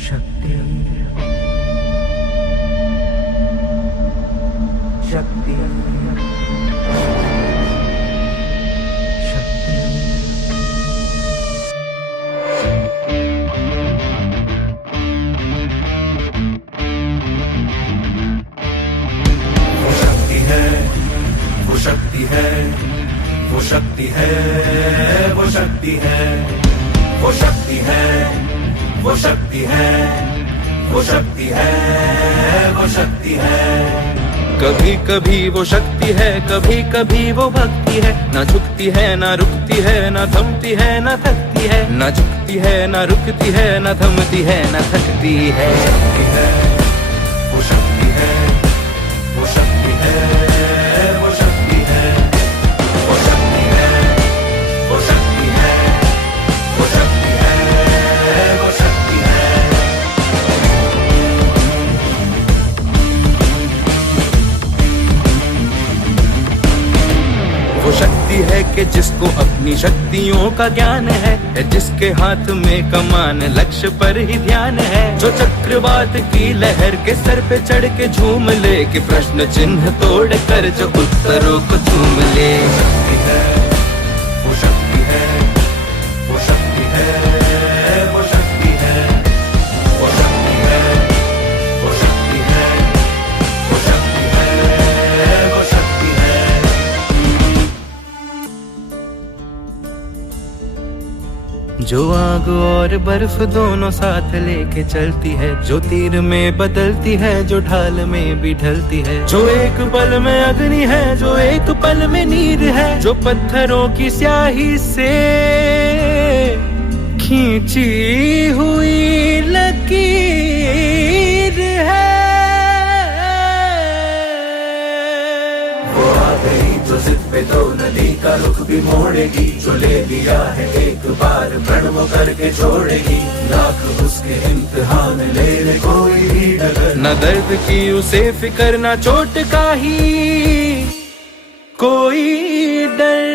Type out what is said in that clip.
शक्ति शक्ति शक्ति वो शक्ति है, वो शक्ति है, वो शक्ति है, वो शक्ति है, वो शक्ति है, वो शक्ति है, वो शक्ति है, वो शक्ति है। कभी कभी वो शक्ति है, कभी कभी वो भक्ति है। ना झुकती है ना रुकती है, ना थमती है ना थकती है। ना झुकती है ना रुकती है, ना थमती है ना थकती है। शक्ति है, वो शक्ति है, वो शक्ति है, वो शक्ति है, वो शक्ति है, वो शक्ति है, वो शक्ति है, वो शक्ति है। वो शक्ति है कि जिसको अपनी शक्तियों का ज्ञान है, जिसके हाथ में कमान लक्ष्य पर ही ध्यान है। जो चक्रवात की लहर के सर पे चढ़ के झूम ले, कि प्रश्न चिन्ह तोड़ कर जो उत्तरों को चूम ले। शक्ति है, वो शक्ति है, वो शक्ति है, वो शक्ति है, वो शक्ति है, वो शक्ति है, वो शक्ति है, वो शक्ति है। जो आग और बर्फ दोनों साथ लेके चलती है, जो तीर में बदलती है, जो ढाल में भी ढलती है। जो एक पल में अग्नि है, जो एक पल में नीर है। जो पत्थरों की स्याही से खींची हुई लकीर है। वो आ गई जो जिद पे तो नदी का रुख भी मोड़ेगी। जो ले लिया है एक बार प्रण वो करके छोड़ेगी। लाख उसके इम्तिहान ले ले कोई भी डगर। न दर्द की उसे फिकर, न चोट का ही कोई डर।